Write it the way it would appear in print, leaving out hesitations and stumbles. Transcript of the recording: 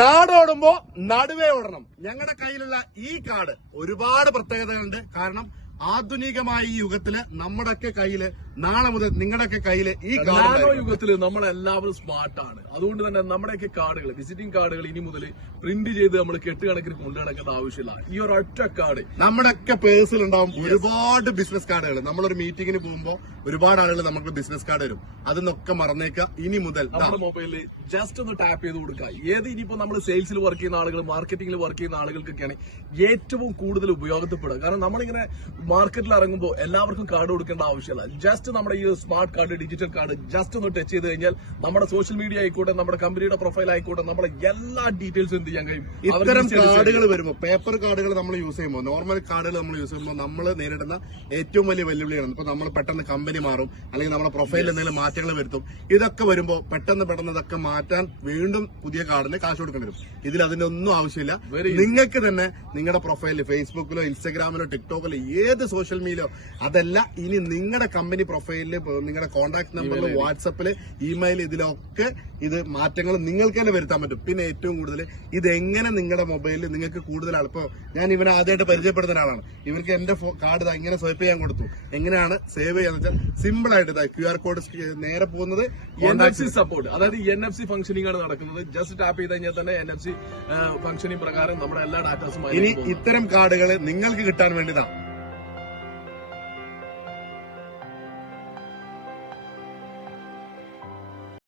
നാടോടുമ്പോ നടുവേ ഓടണം. ഞങ്ങളുടെ കയ്യിലുള്ള ഈ കാർഡ് ഒരുപാട് പ്രത്യേകതകളുണ്ട്. കാരണം ആധുനികമായ ഈ യുഗത്തില് നമ്മുടെയൊക്കെ കയ്യില് നാളെ മുതൽ നിങ്ങളുടെയൊക്കെ കയ്യില് ഈ കാർഡ് യുഗത്തില് നമ്മളെല്ലാവരും സ്മാർട്ടാണ്. അതുകൊണ്ട് തന്നെ നമ്മുടെയൊക്കെ കാർഡുകൾ, വിസിറ്റിംഗ് കാർഡുകൾ ഇനി മുതൽ പ്രിന്റ് ചെയ്ത് നമ്മൾ കെട്ടുകണക്കിന് കൊണ്ടു നടക്കേണ്ട ആവശ്യമില്ല. ഈ ഒരു ഒറ്റ കാർഡ് നമ്മുടെയൊക്കെ പേഴ്സിൽ ഉണ്ടാവും. ഒരുപാട് ബിസിനസ് കാർഡുകൾ. നമ്മളൊരു മീറ്റിംഗിന് പോകുമ്പോൾ ഒരുപാട് ആളുകൾ നമുക്ക് ബിസിനസ് കാർഡ് വരും. അതൊന്നൊക്കെ മറന്നേക്കുക. ഇനി മുതൽ നമ്മുടെ മൊബൈലിൽ ജസ്റ്റ് ഒന്ന് ടാപ്പ് ചെയ്ത് കൊടുക്കുക. ഇനിയിപ്പോ നമ്മൾ സെയിൽസിൽ വർക്ക് ചെയ്യുന്ന ആളുകൾ, മാർക്കറ്റിംഗിൽ വർക്ക് ചെയ്യുന്ന ആളുകൾക്കൊക്കെയാണ് ഏറ്റവും കൂടുതൽ ഉപയോഗപ്പെടുക. കാരണം നമ്മളിങ്ങനെ മാർക്കറ്റിൽ ഇറങ്ങുമ്പോൾ എല്ലാവർക്കും കാർഡ് കൊടുക്കേണ്ട ആവശ്യമില്ല. ജസ്റ്റ് നമ്മുടെ ഈ smart card, digital card just ഒന്ന് ടച്ച് ചെയ്ത് കഴിഞ്ഞാൽ നമ്മുടെ സോഷ്യൽ മീഡിയ ആയിക്കോട്ടെ, നമ്മുടെ കമ്പനിയുടെ പ്രൊഫൈൽ ആയിക്കോട്ടെ, നമ്മുടെ എല്ലാ ഡീറ്റെയിൽസും എന്ത് ചെയ്യാൻ കഴിയും. ഇത്തരം കാർഡുകൾ വരുമ്പോൾ, പേപ്പർ കാർഡുകൾ നമ്മൾ യൂസ് ചെയ്യുമ്പോൾ, നോർമൽ കാർഡുകൾ നമ്മൾ യൂസ് ചെയ്യുമ്പോൾ നമ്മൾ നേരിടുന്ന ഏറ്റവും വലിയ വെല്ലുവിളിയാണ്. ഇപ്പൊ നമ്മൾ പെട്ടെന്ന് കമ്പനി മാറും, അല്ലെങ്കിൽ നമ്മുടെ പ്രൊഫൈലിൽ എന്തെങ്കിലും മാറ്റങ്ങൾ വരുത്തും. ഇതൊക്കെ വരുമ്പോൾ പെട്ടെന്ന് ഇതൊക്കെ മാറ്റാൻ വീണ്ടും പുതിയ കാർഡിന് കാശ് കൊടുക്കേണ്ടി വരും. ഇതിൽ അതിന്റെ ഒന്നും ആവശ്യമില്ല. നിങ്ങൾക്ക് തന്നെ നിങ്ങളുടെ പ്രൊഫൈലിൽ ഫേസ്ബുക്കിലോ ഇൻസ്റ്റാഗ്രാമിലോ ടിക്ടോക്കിലോ ഏത് സോഷ്യൽ മീഡിയ അതല്ല, ഇനി നിങ്ങളുടെ കമ്പനി പ്രൊഫൈലില്, നിങ്ങളുടെ കോൺടാക്ട് നമ്പറിൽ, വാട്സപ്പില്, ഇമെയിൽ, ഇതിലൊക്കെ ഇത് മാറ്റങ്ങൾ നിങ്ങൾക്ക് തന്നെ വരുത്താൻ പറ്റും. പിന്നെ ഏറ്റവും കൂടുതൽ ഇതെങ്ങനെ നിങ്ങളുടെ മൊബൈലിൽ നിങ്ങൾക്ക് കൂടുതലാണ്. ഇപ്പൊ ഞാൻ ഇവനെ ആദ്യമായിട്ട് പരിചയപ്പെടുന്ന ഒരാളാണ്. ഇവർക്ക് എന്റെ കാർഡ് ഇങ്ങനെ സ്വൈപ്പ് ചെയ്യാൻ കൊടുത്തു. എങ്ങനെയാണ് സേവ് ചെയ്യാന്ന് വെച്ചാൽ സിമ്പിൾ ആയിട്ട് QR കോഡ് നേരെ പോകുന്നത് NFC സപ്പോർട്ട്, അതായത് NFC ഫംഗ്ഷനിങ് ആണ് നടക്കുന്നത്. ജസ്റ്റ് ടാപ്പ് ചെയ്ത് കഴിഞ്ഞാൽ തന്നെ NFC ഫംഗ്ഷനിങ് പ്രകാരം നമ്മുടെ എല്ലാ ഡാറ്റാസും. ഇനി ഇത്തരം കാർഡുകൾ നിങ്ങൾക്ക് കിട്ടാൻ വേണ്ടിതാണ്